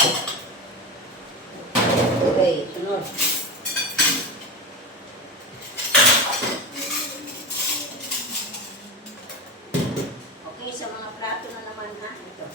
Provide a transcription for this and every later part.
Okay, sunod. Okay, sa mga plato na naman ha. Ito.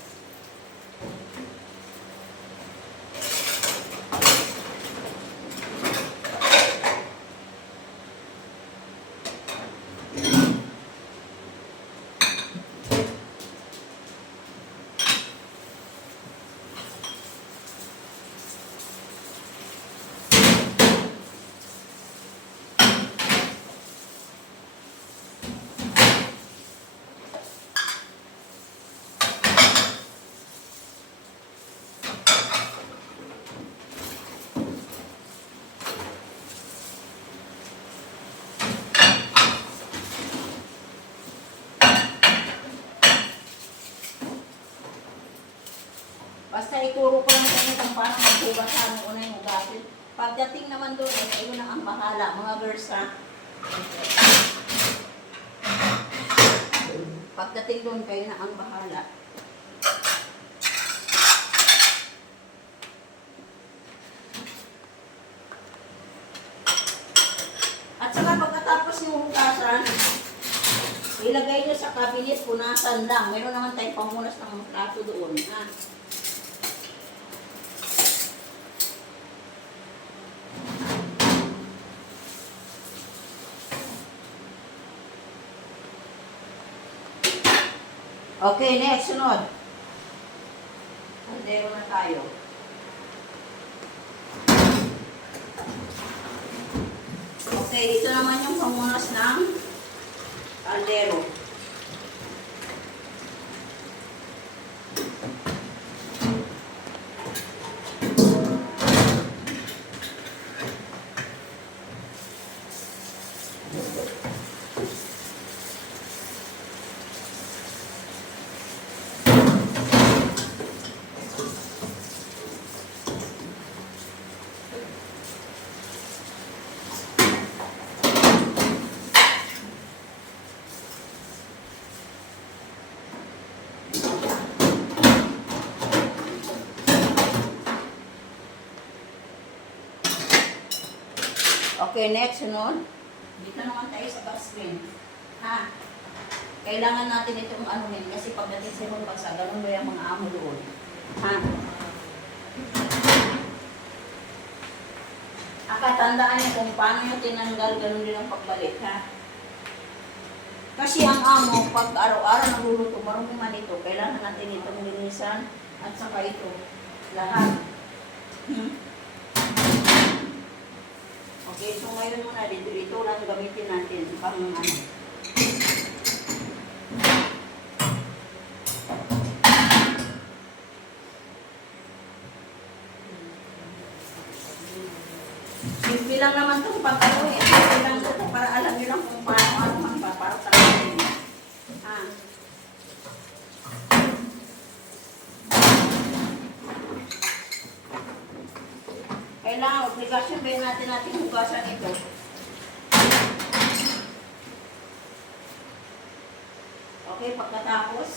Basta ituro ko lang sa inyo kung paano maghugas sa ano una yung hugasin. Pagdating naman doon, eh, kayo na ang bahala, mga girls ha. Pagdating doon, kayo na ang bahala. At saka pagkatapos yung hugasan, ilagay nyo sa cabinet, punasan lang. Meron naman tayong pamunas ng plato doon. Ha? Okay, next, sunod. Kaldero na tayo. Okay, ito naman yung pamunas ng kaldero. Okay, next, sunod. Dito naman tayo sa dustbin. Ha? Kailangan natin itong anuhin kasi pagdating sa ibang bansa, ganun ba yung mga amo doon? Ha? Tandaan niyo kung paano yung tinanggal, ganun din ang pagbalik, ha? Kasi ang amo, pag araw-araw nagluluto, marumi man ito, kailangan natin itong linisan at saka ito, lahat. Okay, so ngayon muna, dito lang gamitin natin pang ano. Simple lang naman itong pagkaluin. Simple lang ito para alam nyo lang kung paano ano man ba, para talagang ah. Kailangan, obligasyon ba natin hugasan ito? Okay, pagkatapos,